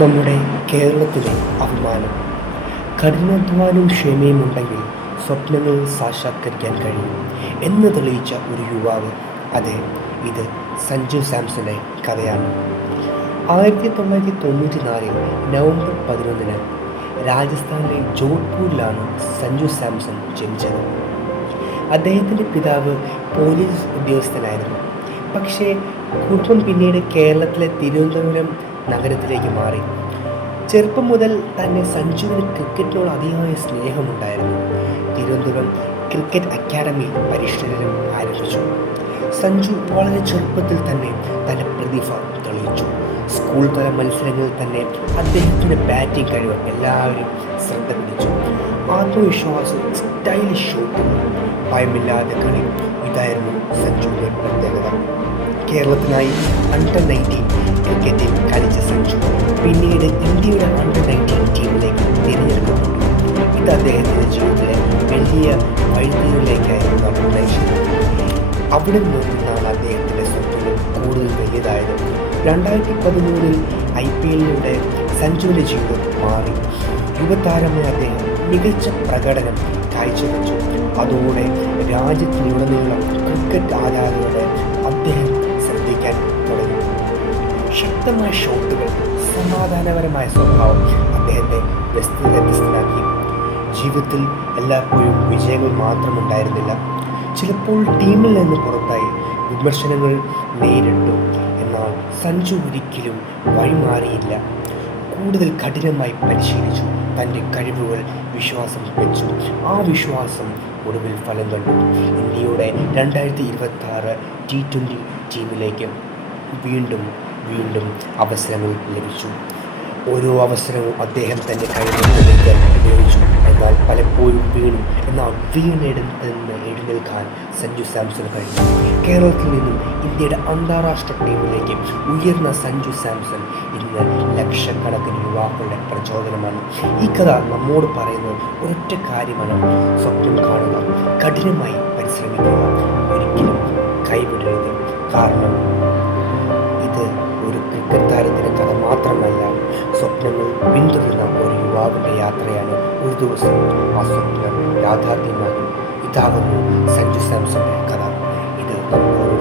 നമ്മുടെ കേരളത്തിലെ അഭിമാനം. കഠിനാധ്വാനവും ക്ഷമയും ഉണ്ടെങ്കിൽ സ്വപ്നങ്ങൾ സാക്ഷാത്കരിക്കാൻ കഴിയും എന്ന് തെളിയിച്ച ഒരു യുവാവ്. അതെ, ഇത് സഞ്ജു സാംസന്റെ കഥയാണ്. 1994 നവംബർ 11 രാജസ്ഥാനിലെ ജോധ്പൂരിലാണ് സഞ്ജു സാംസൺ ജനിച്ചത്. അദ്ദേഹത്തിൻ്റെ പിതാവ് പോലീസ് ഉദ്യോഗസ്ഥനായിരുന്നു. പക്ഷേ കുടുംബം പിന്നീട് കേരളത്തിലെ തിരുവനന്തപുരം നഗരത്തിലേക്ക് മാറി. ചെറുപ്പം മുതൽ തന്നെ സഞ്ജുവിന് ക്രിക്കറ്റിനോട് അതിയായ സ്നേഹമുണ്ടായിരുന്നു. തിരുവനന്തപുരം ക്രിക്കറ്റ് അക്കാദമിയിൽ പരിശീലനം ആരംഭിച്ചു. സഞ്ജു വളരെ ചെറുപ്പത്തിൽ തന്നെ തൻ്റെ പ്രതിഭ തെളിയിച്ചു. സ്കൂൾ തല മത്സരങ്ങളിൽ തന്നെ അദ്ദേഹത്തിൻ്റെ ബാറ്റിംഗ് കഴിവ് എല്ലാവരും ശ്രദ്ധ പിടിച്ചു. ആത്മവിശ്വാസവും സ്റ്റൈലിഷ് ഷോട്ടും ഭയമില്ലാതെ കളി, ഇതായിരുന്നു സഞ്ജുവിൻ്റെ പ്രത്യേകത. കേരളത്തിനായി അണ്ടർ-19 ക്രിക്കറ്റിൽ കളിച്ച സഞ്ജു പിന്നീട് ഇന്ത്യയുടെ അണ്ടർ-19 ടീമിലേക്ക് തിരഞ്ഞെടുക്കപ്പെട്ടു. ഇത് അദ്ദേഹത്തിൻ്റെ ജീവിതത്തിലെ വലിയ വഴിത്തിരിവിലേക്കായിരുന്നു നയിച്ചത്. അവിടെ നിന്നാണ് അദ്ദേഹത്തിൻ്റെ സ്വപ്നങ്ങൾ കൂടുതൽ വലിയതായത്. 2013 IPL സഞ്ജുവിൻ്റെ ജീവിതം മാറി. യുവതാരമായ അദ്ദേഹം മികച്ച പ്രകടനം കാഴ്ചവെച്ചു. അതോടെ രാജ്യത്തിനുടനീളം ക്രിക്കറ്റ് ആരാധകരുടെ അദ്ദേഹം ശ്രദ്ധിക്കാൻ തുടങ്ങി. ശക്തമായ ഷോട്ടുകൾ, സമാധാനപരമായ സ്വഭാവം അദ്ദേഹത്തെ വ്യത്യസ്തനാക്കി. ജീവിതത്തിൽ എല്ലായ്പ്പോഴും വിജയങ്ങൾ മാത്രമുണ്ടായിരുന്നില്ല. ചിലപ്പോൾ ടീമിൽ നിന്ന് പുറത്തായി വിമർശനങ്ങൾ നേരിട്ടു. എന്നാൽ സഞ്ജു ഒരിക്കലും വഴിമാറിയില്ല. കൂടുതൽ കഠിനമായി പരിശീലിച്ചു. തൻ്റെ കഴിവുകൾ വിശ്വാസം വെച്ചു. ആ വിശ്വാസം ഒടുവിൽ ഫലം കണ്ടു. ഇന്ത്യയുടെ 2026 T20 ടീമിലേക്ക് വീണ്ടും അവസരങ്ങൾ ലഭിച്ചു. ഓരോ അവസരവും അദ്ദേഹം തൻ്റെ കഴിവുകളിലേക്ക് ഉപയോഗിച്ചു. എന്നാൽ പലപ്പോഴും വീണെടുത്തെന്ന് എഴുന്നേൽക്കാൻ സഞ്ജു സാംസൺ കഴിഞ്ഞു. കേരളത്തിൽ നിന്നും ഇന്ത്യയുടെ അന്താരാഷ്ട്ര ടീമിലേക്ക് ഉയർന്ന സഞ്ജു സാംസൺ ഇന്ന് ലക്ഷക്കണക്കിന് യുവാക്കളുടെ പ്രചോദനമാണ്. ഈ കഥ നമ്മോട് പറയുന്നത് ഒരൊറ്റ കാര്യമാണ്: സ്വപ്നം കാണുക, കഠിനമായി പരിശ്രമിക്കുക, ഒരിക്കലും കൈവിടരുത്. കാരണം ഇത് ഒരു ക്രിക്കറ്റ് താരത്തിൻ്റെ കഥ മാത്രമല്ല, സ്വപ്നങ്ങൾ പിന്തുടരുന്ന ഒരു യുവാവിൻ്റെ യാത്രയാണ്. ഒരു ദിവസം ആ സ്വപ്നം യാഥാർത്ഥ്യമാകും. ഇതാകുന്നു സഞ്ജു സാംസന്റെ കഥ. ഇത് നമുക്ക്